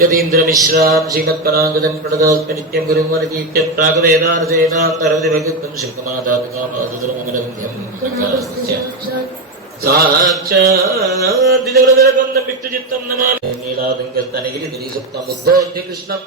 यतीन्द्रमिश्रां श्रीमत्पराङ्गजं प्रणतोऽस्मि नित्यं गुरुमनितीत्य प्रागवेदान्तवेदान्तरविभक्तं शुक्लमादापिकामादुरमनवन्ध्यं साक्षाद्दिजगुरुविरकं विक्तचित्तं नमामि नीलादङ्गस्तनगिरिधुरीसुप्तं उद्धोत्य कृष्णं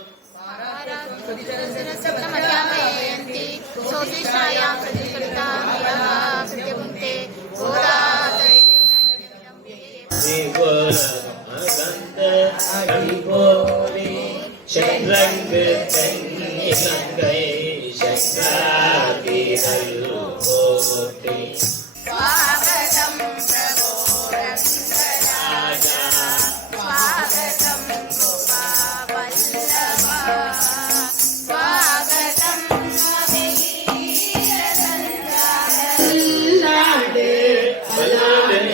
शंरंग तन्नी संगय शंकरादी हल्लोते स्वागतम प्रभो रंगराजा स्वागतम गोपा वल्लभा स्वागतम अभिगीत संजाते अलाडे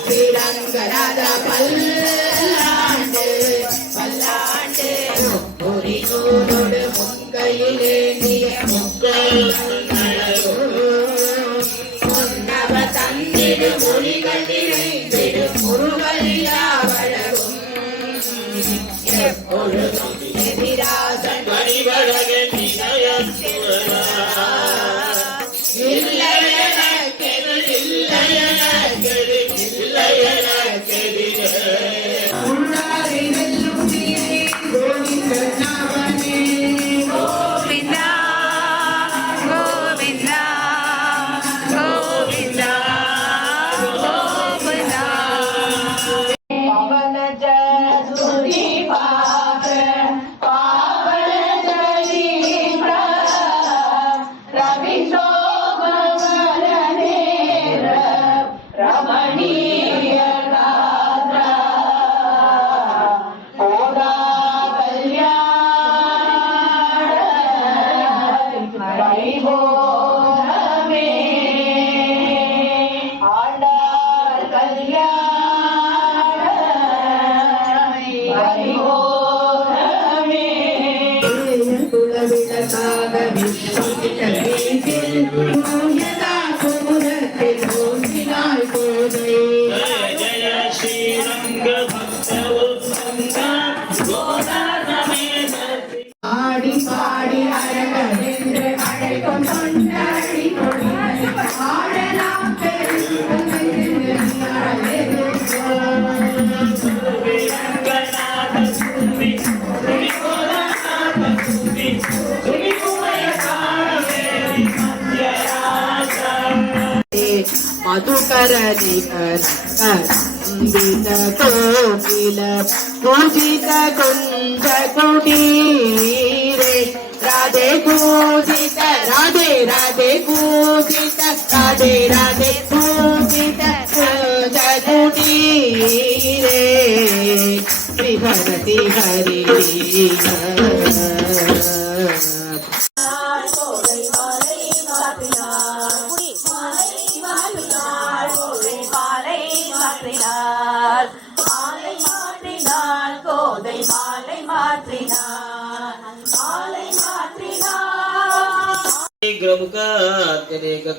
श्रीरंगराजा मधुकर कोकिल पूजित कुंज कुटीरे राधे पूजित राधे राधे पूजित राधे राधे पूजित कुंज कुटीरे श्री भगवती हरि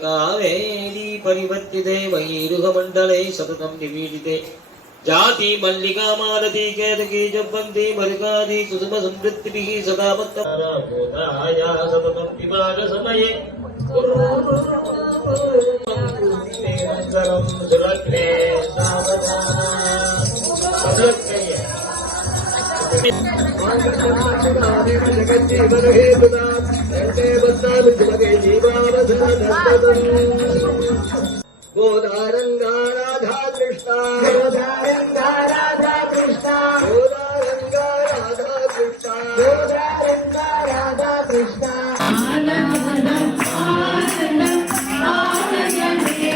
कावेरी परिवर्तिते वैरुहमण्डले सततं निमीलिते जाति मल्लिका मालती केतकी जपन्ति मरुकादि कुसुम समृद्धिभिः सदा मत्तमोदाया सततं विभाग समये गुरुमङ्गलं सुरग्ने गोदारंगा राधा कृष्णा गोदारंगा राधा कृष्णा गोदारंगा राधा कृष्णा गोदारंगा राधा कृष्णा आनंदम आनंदम आनंदमे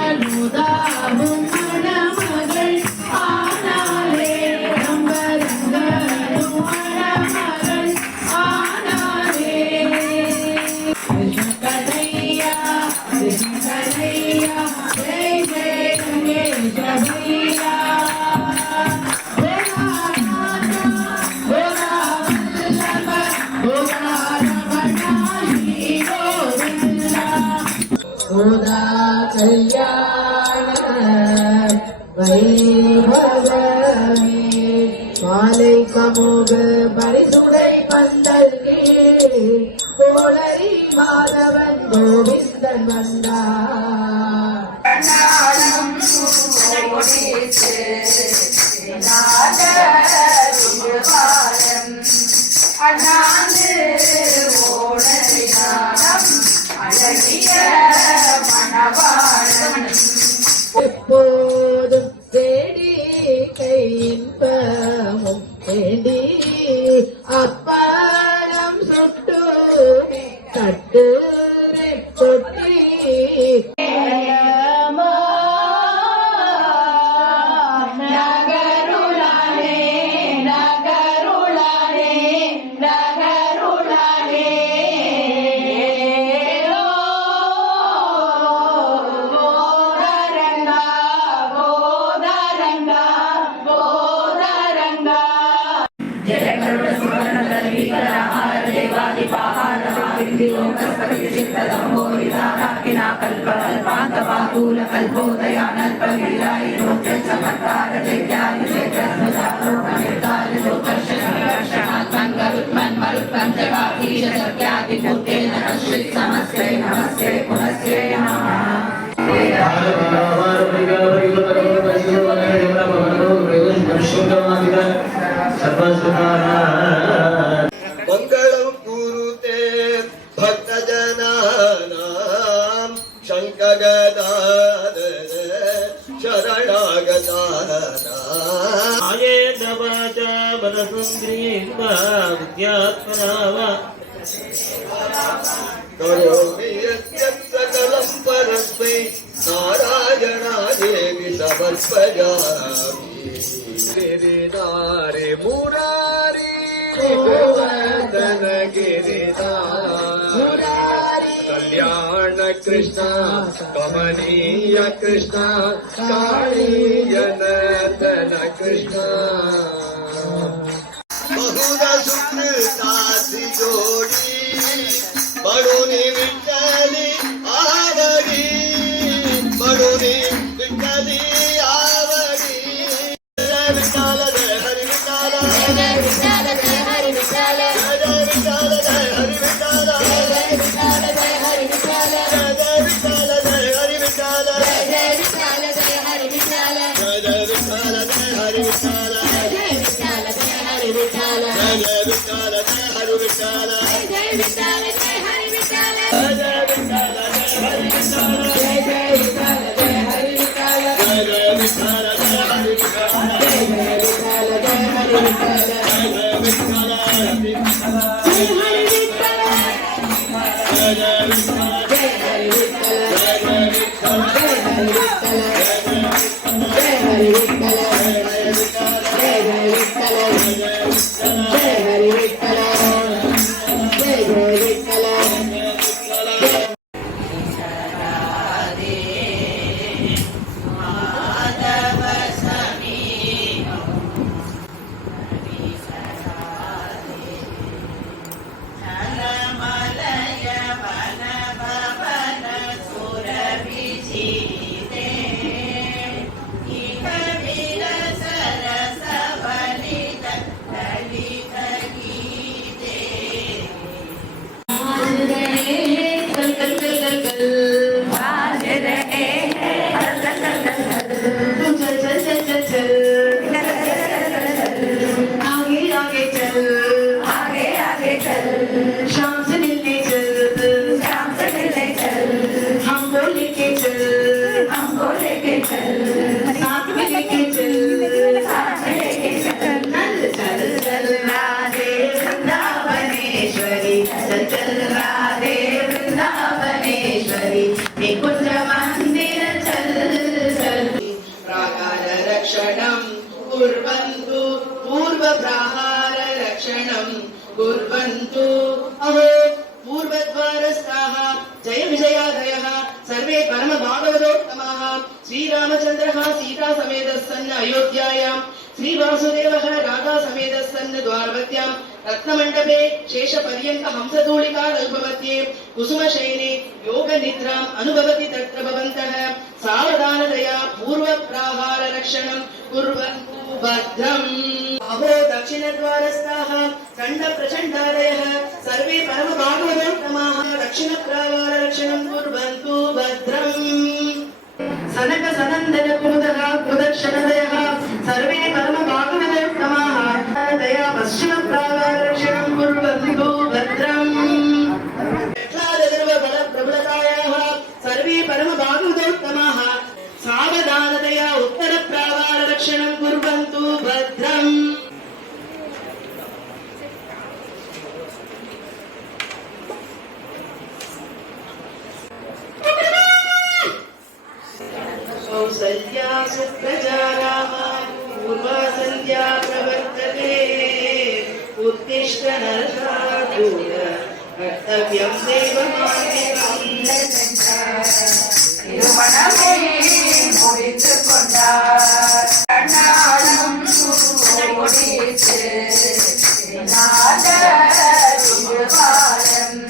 अनुदाबुम मनमगल आनाले रंगरंगलु मनमगल आनाले कृष्ण कन्हैया जय जय गणेश भैया गोदा कल्याण வைபவமே மாலை கமுக பரிசுடை பந்தல் கோளரி மாதவன் கோவிந்தன் வந்தார் அண்ணாந்து ஓடலினாடம் அழகிய மணவாளன் எப்போதும் தேடி கையின்பமும் வேண்டி அப்பளம் சுட்டு தட்டு கொட்டி நகருளானே நகருளானே நகருளானே கோதரங்கா கோதரங்கா கோதரங்கா ಜಯಗರುಡ ಸುವರ್ಣದಲ್ಲಿಕರಹಾರ ದೇವಾದಿಪಾಹಾರವಾದಿಲೋಕಸ್ಪತಿಚಿತ್ತದಂಬೋರಿದಾರಾಕಿನ ಕಲ್ಪಕಲ್ಪಾಂತಪಾತೂಲ ಕಲ್ಪೋದಯಾನಲ್ಪವಿರಾಯಿರೋಚ ಚಮತ್ಕಾರ ಜೈತ್ಯಾದಿ ಜೈತ್ರಸ್ಮೃತಾರೋಪನಿರ್ಧಾರಿ ಲೋಕರ್ಷಣಾತ್ಮನ್ಮರುತ್ಮನ್ ಜಗಾಧೀಶ ಸತ್ಯಾದಿಭೂತೇನ ಕಶ್ಚಿತ್ ಸಮಸ್ಯೆ ನಮಸ್ತೆ ಪುನಸ್ತೆ मंगलम कुरुते भक्त जनानां शंकगदाधर शरणागतानां आये नवाचा मनसंग्रीवा विद्यात्मना वा करोमि यत्सकलं परस्मै नारायणादेवी समर्पयामि गिरिधारे मुरारी गोवर्धन गिरिधारी कल्याण कृष्ण कमनीय कृष्ण कालीय नर्तन कृष्ण बहुधा सुकृतासी जोडी बडोनी विठ्ठली आवडी बडोनी विठ्ठली आवडी जय विठ्ठल जय हरी विठ्ठल जय विठ्ठल जय हरी विठ्ठल जय विठ्ठल जय हरी विठ्ठल जय विठ्ठल जय हरी विठ्ठल जय विठ्ठल जय हरी विठ्ठल जय विठ्ठल जय हरी विठ्ठल जय विठ्ठल जय हरी विठ्ठल जय विठ्ठल जय हरी विठ्ठल जय विठ्ठल जय हरी विठ्ठल जय विठ्ठल जय हरी विठ्ठल जय विठ्ठल जय हरी विठ्ठल जय विठ्ठल जय हरी विठ्ठल जय विठ्ठल जय हरी विठ्ठल जय विठ्ठल जय हरी विठ्ठल जय विठ्ठल जय हरी विठ्ठल जय हरी विठ्ठल जय विठ्ठल जय हरी विठ्ठल जय विठ्ठल जय हरी विठ्ठल जय हरी विठ्ठल जय विठ्ठल जय हरी विठ्ठल जय विठ्ठल ಸುರವಿಜಿತೆ ಇಹ ವಿರ सर्वे परम भागवतोत्तमाः श्रीरामचन्द्रः सीता समेतः सन् अयोध्यायां श्रीवासुदेवः राधा समेतः सन् द्वारवत्यां रत्नमण्डपे शेषपर्यन्त हंसधूलिका कल्पवत्ये कुसुमशयने योगनिद्राम् अनुभवति तत्र भवन्तः सावधानतया पूर्वप्राहाररक्षणं कुर्वन्तु भद्रम्। अहो दक्षिणद्वारस्थाः चण्डप्रचण्डादयः सर्वे परमभागवतोत्तमाः दक्षिणप्राहाररक्षणं कुर्वन्तु भद्रम्। सनक सनन्दन कुमुदः कुदक्षणदयः सर्वे परमभागवतोत्तमाः दया पश्चिमप्राहाररक्षणं कुर्वन्तु भद्रम्। बलप्रबलतायाः सर्वे परमभागवतोत्तमाः सावधानतया उत्तरप्राहाररक्षणं कुर्वन्तु भद्रम्। कौसल्या सुप्रजा रामा पूर्वा सन्ध्या प्रवर्तते उत्तिष्ठ नरशार्दूल कर्तव्यं देवमान्यकम्। திருமணமே முடித்துக் கொண்டார் கண்ணாலும் முடித்து திருவாரம்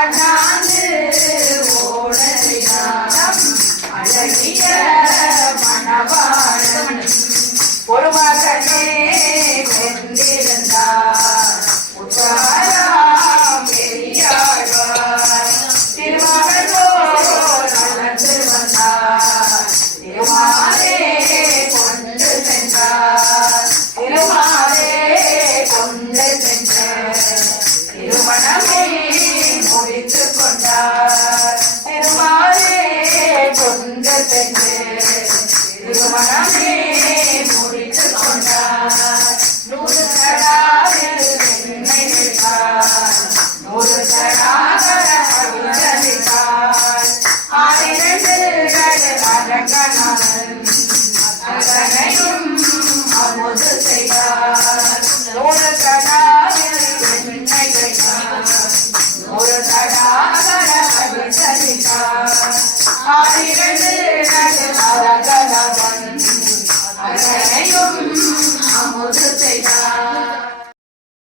அண்ணாந்து ஓடலினாரம் அழகிய மணவாளன் ஒரு மகனே கொண்டிருந்தார் உத்தாராம் பெரியாழ்வார் திருமகளோ நடந்து வந்தார் திருமாலே கொண்டு சென்றார் திருமாலே கொண்டு சென்ற திருமணமே முடித்துக் கொண்டார் திருமாலே கொண்டு சென்று திருமணமே முடித்துக் கொண்டார் நூறு கடாவில் வெண்ணை வைத்தார் நூறு கடாகர அருளளித்தார் ஆயிரண்டு அரங்கநாதன் அத்தனையும் அமுது செய்தார் நூறு கடாவில் வெண்ணை வைத்தார்